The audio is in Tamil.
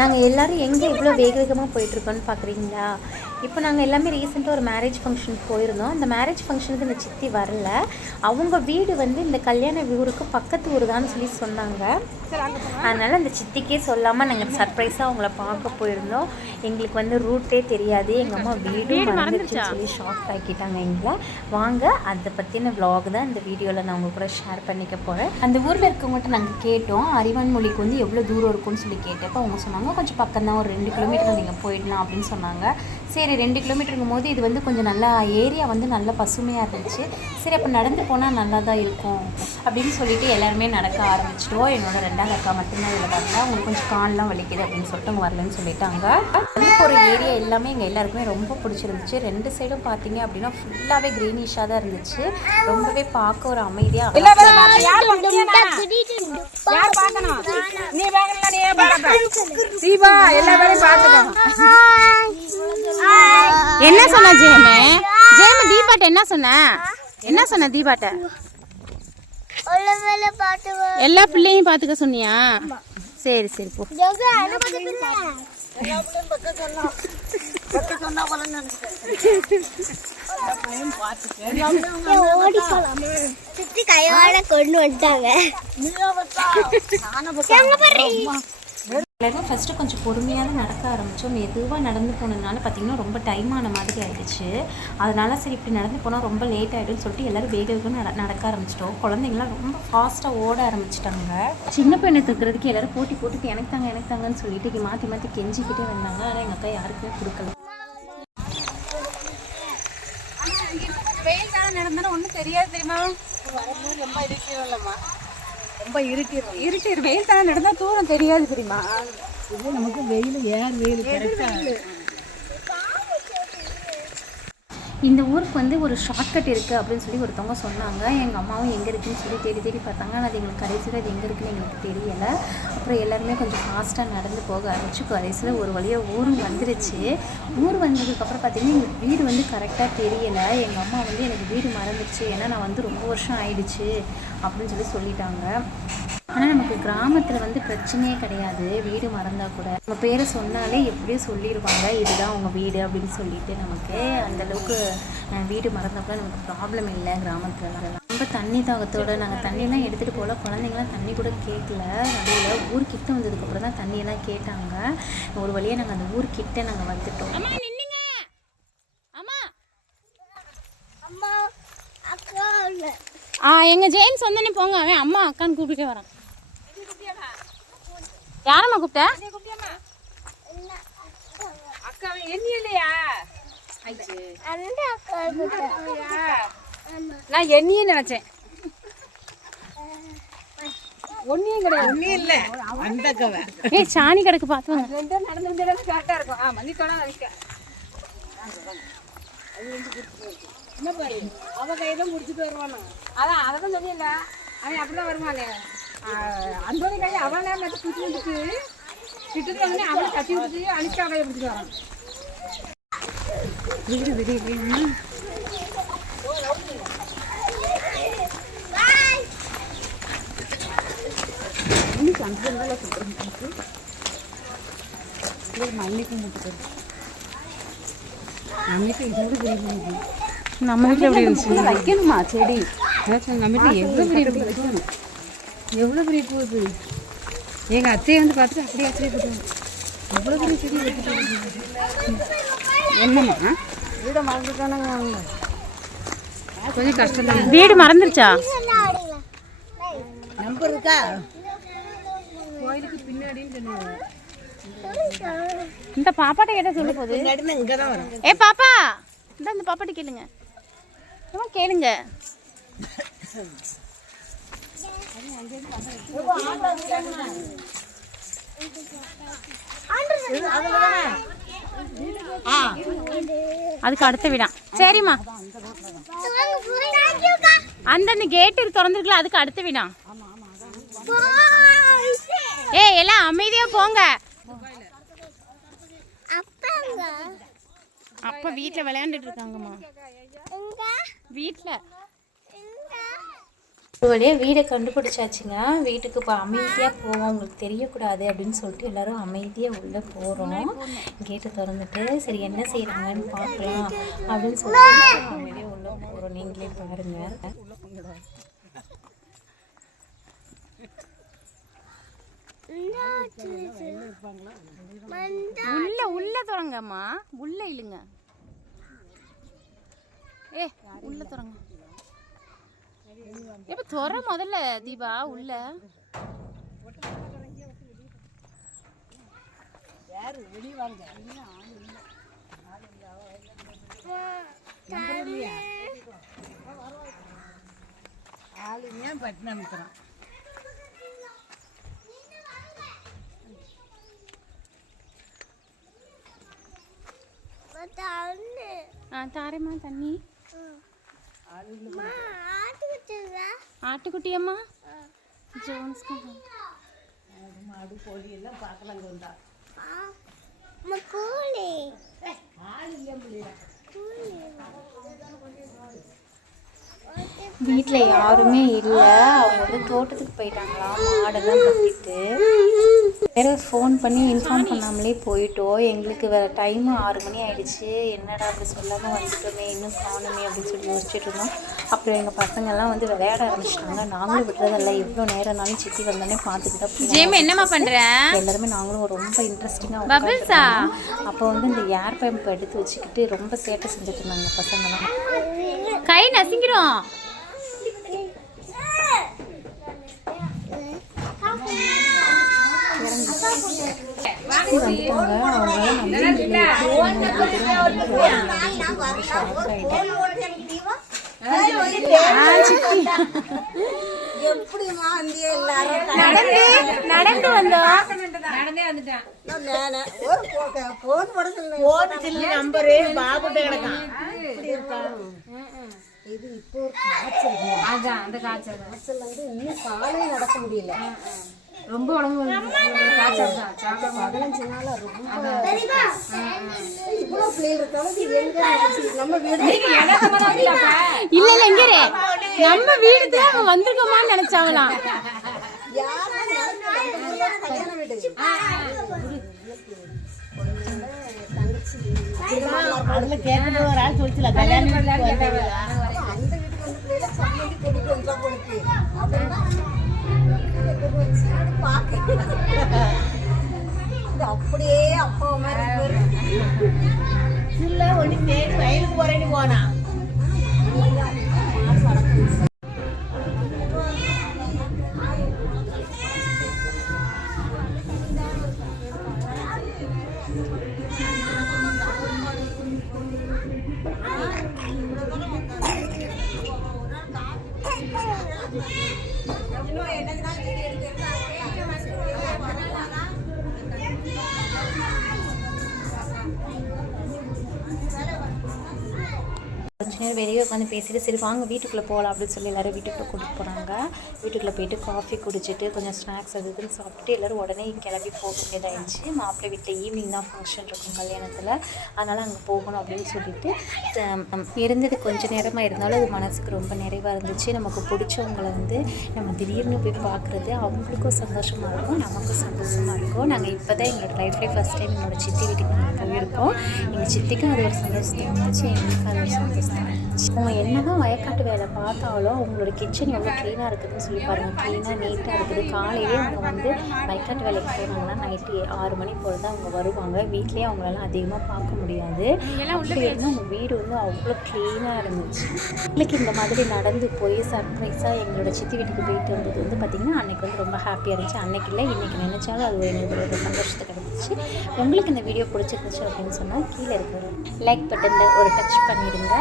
நாங்கள் எல்லோரும் எங்கே இவ்வளோ வேக வேகமாக போயிட்டுருக்கோன்னு பார்க்குறீங்களா? இப்போ நாங்கள் எல்லாமே ரீசெண்டாக ஒரு மேரேஜ் ஃபங்க்ஷனுக்கு போயிருந்தோம். அந்த மேரேஜ் ஃபங்க்ஷனுக்கு இந்த சித்தி வரல. அவங்க வீடு வந்து இந்த கல்யாண ஊருக்கு பக்கத்து ஊர் தான் சொல்லி சொன்னாங்க. அதனால் அந்த சித்திக்கே சொல்லாமல் நாங்கள் சர்ப்ரைஸாக அவங்கள பார்க்க போயிருந்தோம். எங்களுக்கு வந்து ரூட்டே தெரியாது. எங்கள் அம்மா வீடு மறந்துச்சுன்னு சொல்லி ஷாக் ஆக்கிட்டாங்க எங்களை. வாங்க அதை பற்றின விலாக் தான் இந்த வீடியோவில் நான் உங்கள் கூட ஷேர் பண்ணிக்க போகிறேன். அந்த ஊரில் இருக்கவங்கள்ட்ட நாங்கள் கேட்டோம், அறிவான்மொழிக்கு வந்து எவ்வளோ தூரம் இருக்கும்னு சொல்லி கேட்டப்போ அவங்க சொன்னாங்க கொஞ்சம் பக்கம் தான், ஒரு 2 கிலோமீட்டர் நீங்கள் போயிடலாம் அப்படின்னு சொன்னாங்க. சரி 2 கிலோமீட்டருங்கும் போது இது வந்து கொஞ்சம் நல்லா ஏரியா வந்து நல்லா பசுமையாக இருந்துச்சு. சரி அப்போ நடந்து போனால் நல்லா தான் இருக்கும் அப்படின்னு சொல்லிட்டு எல்லாருமே நடக்க ஆரம்பிச்சிட்டோம். என்னோட 2வது அக்கா மட்டும்தான் இதில் வரல. அவங்களுக்கு கொஞ்சம் கால்லாம் வலிக்குது அப்படின்னு சொல்லிட்டு அவங்க வரலன்னு சொல்லிட்டாங்க. வந்து ஒரு ஏரியா எல்லாமே எங்கள் எல்லாருக்குமே ரொம்ப பிடிச்சிருந்துச்சு. 2 சைடும் பார்த்தீங்க அப்படின்னா ஃபுல்லாகவே க்ரீனிஷாக தான் இருந்துச்சு. ரொம்பவே பார்க்க ஒரு அமைதியாக. என்ன சொன்ன ஜெயமே? ஜெயமே தீபாட்ட என்ன சொன்ன தீபாட்ட? எல்லா பிள்ளையும் பாத்துக்க சொன்னியா? சரி சரி போ. கையோட கொண்டு வந்துட்டாங்க. எல்லாருமே ஃபஸ்ட்டு கொஞ்சம் பொறுமையாக தான் நடக்க ஆரம்பித்தோம். மெதுவாக நடந்து போனதுனால பார்த்திங்கன்னா ரொம்ப டைம் ஆன மாதிரி ஆகிடுச்சு. அதனால சரி இப்படி நடந்து போனால் ரொம்ப லேட் ஆகிடும்னு சொல்லிட்டு எல்லோரும் வேக வேகம் நடக்க ஆரம்பிச்சிட்டோம். குழந்தைங்களாம் ரொம்ப ஃபாஸ்ட்டாக ஓட ஆரம்பிச்சிட்டாங்க. சின்ன பையனை தூக்குறதுக்கு எல்லோரும் போட்டு எனக்கு தாங்கன்னு சொல்லிட்டு மாற்றி கெஞ்சிக்கிட்டே வந்தாங்க. ஆனால் எங்கள் அக்கா யாருக்குமே கொடுக்கல. வெயில் காலம் நடந்தாலும் ஒன்றும் தெரியாது தெரியுமா? வரும்போது ரொம்ப இருட்டிடும்லம்மா, ரொம்ப இருட்டிடும். வெயில் காலம் நடந்தால் தூரம் தெரியாது தெரியுமா? இது நமக்கு வெயில் கரெக்டாக. இந்த ஊருக்கு வந்து ஒரு ஷார்ட்கட் இருக்குது அப்படின்னு சொல்லி ஒருத்தவங்க சொன்னாங்க. எங்கள் அம்மாவும் எங்கே இருக்குதுன்னு சொல்லி தேடி பார்த்தாங்க. ஆனால் அது எங்களுக்கு கடைசியில் அது எங்கே இருக்குதுன்னு எங்களுக்கு தெரியலை. அப்புறம் எல்லாருமே கொஞ்சம் ஃபாஸ்ட்டாக நடந்து போக ஆரம்பிச்சு கடைசியில் ஒரு வழியாக ஊரும் வந்துருச்சு. ஊர் வந்ததுக்கப்புறம் பார்த்திங்கன்னா எங்களுக்கு வீடு வந்து கரெக்டாக தெரியலை. எங்கள் அம்மா வந்து எனக்கு வீடு மறந்துடுச்சு, ஏன்னா நான் வந்து ரொம்ப வருஷம் ஆயிடுச்சு அப்படின்னு சொல்லிட்டாங்க. ஆனால் நமக்கு கிராமத்தில் வந்து பிரச்சனையே கிடையாது. வீடு மறந்தால் கூட நம்ம பேரை சொன்னாலே எப்படியும் சொல்லிடுவாங்க இதுதான் அவங்க வீடு அப்படின்னு சொல்லிட்டு. நமக்கு அந்தளவுக்கு வீடு மறந்தால் கூட நமக்கு ப்ராப்ளம் இல்லை கிராமத்துலலாம். ரொம்ப தண்ணி தாகத்தோடு நாங்கள் தண்ணியெல்லாம் எடுத்துகிட்டு போகல. குழந்தைங்களாம் தண்ணி கூட கேட்கல. நடுவில் ஊர்கிட்ட வந்ததுக்கப்புறம் தான் தண்ணியெல்லாம் கேட்டாங்க. ஒரு வழியாக நாங்கள் அந்த ஊர்கிட்ட நாங்கள் வந்துட்டோம். எங்கள் ஜேம்ஸ் வந்தோடனே போங்க, அவன் அம்மா அக்கான்னு கூப்பிட்டுட்டே வரான். யாரம்மா கூப்பிட்ட? நான் என்னையே நினைச்சேன். ஒன்னியும் கிடையாது, ஒன்னியும் இல்ல. ஏய் சாணி கடைக்கு பார்த்தோம். நடந்து கரெக்டா இருக்கும். என்ன பாரு, அவ கையெல்லாம் முடிச்சுட்டு வருவானு. அதான் அதான் சொன்னியில்ல, அவன் அப்படிதான் வருவானே. அந்த கையை அவனே மட்டும் குத்தி வந்துட்டு திட்டு வந்து அவனை கட்டி விட்டு அழிச்சா கையை பிடிச்சிட்டு வரான். வீடு விடு நம்ம வீட்டில் எப்படி இருந்துச்சு? வைக்கணுமா செடி? நம்ம வீட்டில் எவ்வளோ பெரிய போகுது. எங்கள் அத்தையை வந்து பார்த்துட்டு அப்படியே ஆச்சரியப்பட்டாங்க. எவ்வளோ பெரிய செடி வச்சுட்டு என்னம்மா வீடை மறந்துட்டானாங்க. அவங்க கொஞ்சம் கஷ்டம் தான். வீடு மறந்துருச்சா? நம்பர் இருக்கா? கோயிலுக்கு பின்னாடின்னு சொன்னாங்க. இந்த பாப்பாட்ட கேட்ட சொல்ல போகுது. இங்கே தான் வரும். ஏ பாப்பா, இந்த பாப்பாட்ட கேளுங்க. கேளுங்க. அதுக்கு அடுத்த வீடா? சரிம்மா, அந்த கேட்டு திறந்துருக்கல, அதுக்கு அடுத்த வீடா? ஏய் எல்லாம் அமைதியா போங்க. அப்பா வீட்டில் விளையாண்டுட்டு இருக்காங்கம்மா. வீட்டில் ஒரு வழியாக வீடை கண்டுபிடிச்சாச்சுங்க. வீட்டுக்கு இப்போ அமைதியாக போவோம், உங்களுக்கு தெரியக்கூடாது அப்படின்னு சொல்லிட்டு எல்லோரும் அமைதியாக உள்ளே போகிறோம். கேட்டை திறந்துட்டு சரி என்ன செய்கிறாங்கன்னு பார்க்கலாம் அப்படின்னு சொல்லிட்டு அமைதியாக உள்ளே போகிறோம். நீங்களே பாருங்கள். உள்ள தொடங்கம்மா, உள்ள இழுங்க. உள்ள தொடங்க. எப்ப துற முதல்ல தீபா உள்ள. யாரு வெளிய வாங்க. ஆளுங்க பட்டினா நிக்கிறான். தாரேம்மா தண்ணி. ஆட்டுக்குட்டி அம்மா ஜோன்ஸ்க்கு மாடு கோழி எல்லாம் பார்க்கலாம். கொண்டா கோழி வீட்டில் யாருமே இல்லை. அவங்க வந்து தோட்டத்துக்கு போயிட்டாங்களா மாடெல்லாம் கட்டிட்டு. வேறு ஃபோன் பண்ணி இன்ஃபார்ம் பண்ணாமலே போயிட்டோம். எங்களுக்கு வேறு டைமு 6 மணி ஆகிடுச்சு. என்னடா அப்படி சொல்லாமல் வந்துட்டோமே, இன்னும் காணுமே அப்படின்னு சொல்லி யோசிச்சுட்டு இருந்தோம். அப்புறம் எங்கள் பசங்கள்லாம் வந்து விளையாட ஆரம்பிச்சிட்டாங்க. நாங்களும் விட்டுறதில்ல, எவ்வளோ நேரம்னாலும் சித்தி வந்தோடனே பார்த்துக்கிட்டா போய் என்னம்மா பண்ணுறேன் எல்லாருமே நாங்களும் ரொம்ப இன்ட்ரெஸ்டிங்காக. அப்போ வந்து இந்த ஏர் பைப் எடுத்து வச்சுக்கிட்டு ரொம்ப சேட்டை செஞ்சுட்டு இருந்தாங்க பசங்களாம். கை நசிக்கிறோம். வந்துட்டாங்க. நடந்து வந்தோம். இது இப்போ அந்த காய்ச்சல் வந்து இன்னும் காலையே நடக்க முடியல. ரொம்ப உடம்பு காய்ச்சல் தான். 15 நாளா ரொம்ப இவ்வளோ பிள்ளைங்க நம்ம வீடு இல்ல எங்க நம்ம வீடு தான் வந்திருக்கோமான்னு நினைச்சாங்களாம். அதுல கேட்கணும் ஒரு ஆள் சொல்லிச்சுல கல்யாணம் அந்த வீட்டுக்கு அப்படியே அப்பா மாதிரி இல்ல ஒண்ணு தேடி வயலுக்கு போறேன்னு போனா. கொஞ்ச நேரம் வெளியே உட்காந்து பேசிட்டு சரி வாங்க வீட்டுக்குள்ளே போகலாம் அப்படின்னு சொல்லி எல்லோரும் வீட்டுக்குள்ளே கூட்டிகிட்டு போகிறாங்க. வீட்டுக்குள்ளே போயிட்டு காஃபி குடிச்சிட்டு கொஞ்சம் ஸ்நாக்ஸ் அது இதுன்னு சாப்பிட்டு எல்லோரும் உடனே கிளம்பி போக வேண்டியதாகிடுச்சு. மாப்பிள்ளை வீட்டில் ஈவினிங் தான் ஃபங்க்ஷன் இருக்கும் கல்யாணத்தில், அதனால் அங்கே போகணும் அப்படின்னு சொல்லிட்டு இருந்தது கொஞ்சம் நேரமாக இருந்தாலும் அது மனசுக்கு ரொம்ப நிறைவாக இருந்துச்சு. நமக்கு பிடிச்சவங்களை வந்து நம்ம திடீர்னு போய் பார்க்குறது அவங்களுக்கும் சந்தோஷமாக இருக்கும், நமக்கும் சந்தோஷமாக இருக்கும். நாங்கள் இப்போ தான் எங்களோட லைஃப்லேயே ஃபஸ்ட் டைம் என்னோடய சித்தி வீட்டுக்கு நாங்கள் போயிருக்கோம். எங்கள் சித்திக்கும் அது ஒரு சந்தோஷத்தை இருந்துச்சு, எங்களுக்கு அது ஒரு சந்தோஷம். அவங்க என்ன தான் வயக்காட்டு வேலை பார்த்தாலும் அவங்களோட கிச்சன் எவ்வளோ க்ளீனாக இருக்குதுன்னு சொல்லி பாருங்கள். க்ளீனாக நீட்டாக இருக்குது. காலையிலே அவங்க வந்து வயக்காட்டு வேலைக்கு போனாங்கன்னா நைட்டு 6 மணி போல் தான் அவங்க வருவாங்க. வீட்லேயே அவங்களெல்லாம் அதிகமாக பார்க்க முடியாது. அப்படி இருந்தால் அவங்க வீடு வந்து அவ்வளோ க்ளீனாக இருந்துச்சு. எங்களுக்கு இந்த மாதிரி நடந்து போய் சர்ப்ரைஸாக எங்களோட சித்தி வீட்டுக்கு போயிட்டு வந்தது வந்து பார்த்திங்கன்னா அன்றைக்கி வந்து ரொம்ப ஹாப்பியாக இருந்துச்சு. அன்றைக்கி இல்லை இன்றைக்கி நினச்சாலும் அது எங்களுக்கு ஒரு சந்தோஷத்தை கிடச்சிச்சு. உங்களுக்கு இந்த வீடியோ பிடிச்சிருந்துச்சு அப்படின்னு சொன்னால் கீழே இருக்கிற லைக் பட்டனில் ஒரு டச் பண்ணிடுங்க.